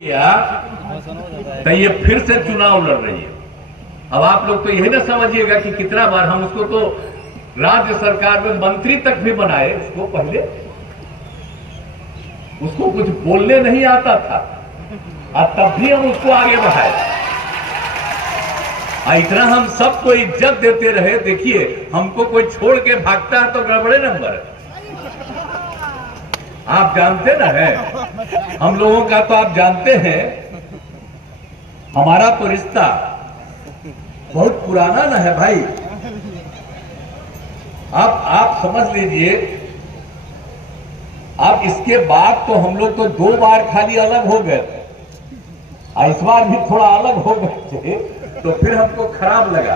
किया तो ये फिर से चुनाव लड़ रही है। अब आप लोग तो यही ना समझिएगा कि कितना बार हम उसको तो राज्य सरकार में मंत्री तक भी बनाए, उसको पहले उसको कुछ बोलने नहीं आता था और तब भी हम उसको आगे बढ़ाए। इतना हम सबको इज्जत देते रहे। देखिए, हमको कोई छोड़ के भागता है तो गड़बड़े नंबर है। आप जानते ना है, हम लोगों का तो आप जानते हैं, हमारा तो रिश्ता बहुत पुराना ना है भाई। आप समझ लीजिए, अब इसके बाद तो हम लोग तो 2 बार खाली अलग हो गए थे, इस बार भी थोड़ा अलग हो गए थे, तो फिर हमको खराब लगा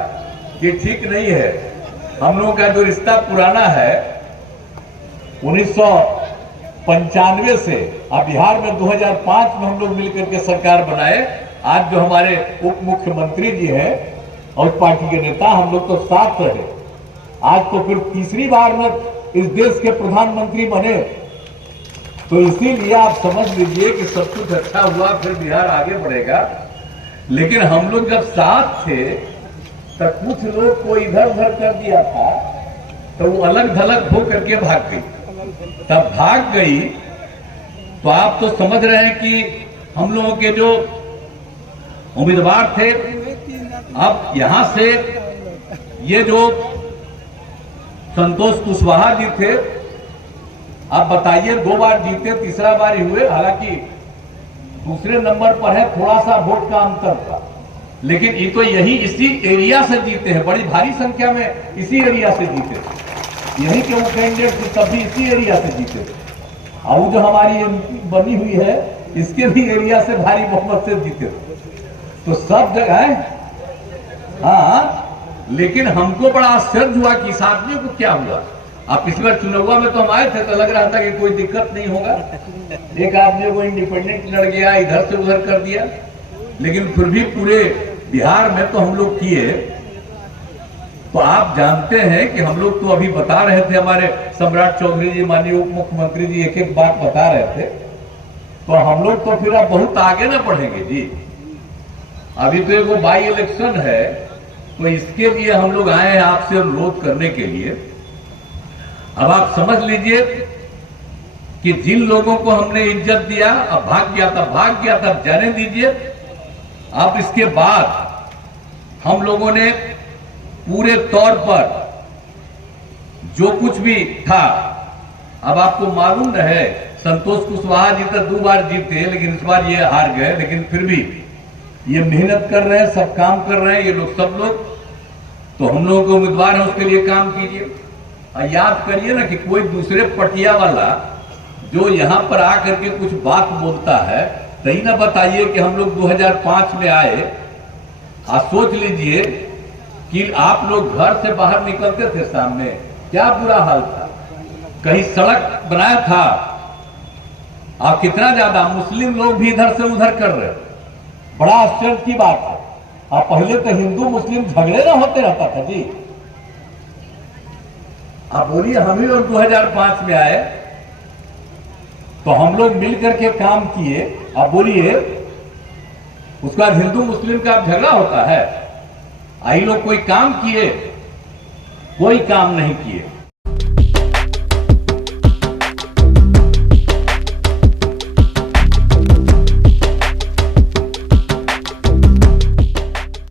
कि ठीक नहीं है। हम लोगों का जो रिश्ता पुराना है 1995 से, अब बिहार में 2005 में हम लोग मिलकर के सरकार बनाए। आज जो हमारे उप मुख्यमंत्री जी हैं और पार्टी के नेता, हम लोग तो साथ रहे। आज तो फिर तीसरी बार में इस देश के प्रधानमंत्री बने, तो इसीलिए आप समझ लीजिए कि सब कुछ अच्छा हुआ, फिर बिहार आगे बढ़ेगा। लेकिन हम लोग जब साथ थे तब कुछ लोग को इधर उधर कर दिया था, तो वो अलग थलग हो करके भाग गई। तब भाग गई तो आप तो समझ रहे हैं कि हम लोगों के जो उम्मीदवार थे, अब यहां से ये जो संतोष कुशवाहा जी थे, आप बताइए 2 बार जीते, तीसरा बार ही हुए। हालांकि दूसरे नंबर पर है, थोड़ा सा वोट का अंतर था, लेकिन ये तो इसी एरिया से जीते हैं, बड़ी भारी संख्या में इसी एरिया से जीते थे। यही के वो कैंडिडेट थे, तब भी इसी एरिया से जीते थे। और जो हमारी बनी हुई है, इसके भी एरिया से भारी बहुमत से जीते थे। तो सब जगह हाँ, लेकिन हमको बड़ा आश्चर्य हुआ कि इस आदमी को क्या हुआ। आप पिछली बार चुनाव में तो हम आए थे, तो लग रहा था कि कोई दिक्कत नहीं होगा। एक आदमी को इंडिपेंडेंट लड़ गया, इधर से उधर कर दिया, लेकिन फिर भी पूरे बिहार में तो हम लोग किए। तो आप जानते हैं कि हम लोग तो अभी बता रहे थे, हमारे सम्राट चौधरी जी, माननीय उप मुख्यमंत्री जी एक एक बात बता रहे थे, तो हम लोग तो फिर अब बहुत आगे ना बढ़ेंगे जी। अभी तो एक बाई इलेक्शन है, तो इसके लिए हम लोग आए हैं आपसे अनुरोध करने के लिए। अब आप समझ लीजिए कि जिन लोगों को हमने इज्जत दिया, अब भाग गया तब जाने दीजिए। अब इसके बाद हम लोगों ने पूरे तौर पर जो कुछ भी था, अब आपको मालूम है, संतोष कुशवाहा जी तो 2 बार जीते, लेकिन इस बार ये हार गए। लेकिन फिर भी ये मेहनत कर रहे हैं, सब काम कर रहे हैं ये लोग, सब लोग। तो हम लोगों को उम्मीदवार है, उसके लिए काम कीजिए। और याद करिए ना कि कोई दूसरे पटिया वाला जो यहां पर आकर के कुछ बात बोलता है, तो ही ना बताइए कि हम लोग 2005 में आए। सोच लीजिए कि आप लोग घर से बाहर निकलते थे, सामने क्या बुरा हाल था। कहीं सड़क बनाया था, और कितना ज्यादा मुस्लिम लोग भी इधर से उधर कर रहे, बड़ा आश्चर्य की बात है। और पहले तो हिंदू मुस्लिम झगड़े ना होते रहता था जी। आप बोलिए, हम ही लोग 2005 में आए तो हम लोग मिलकर के काम किए। आप बोलिए, उसके बाद हिंदू मुस्लिम का झगड़ा होता है? आई लोग कोई काम किए? कोई काम नहीं किए।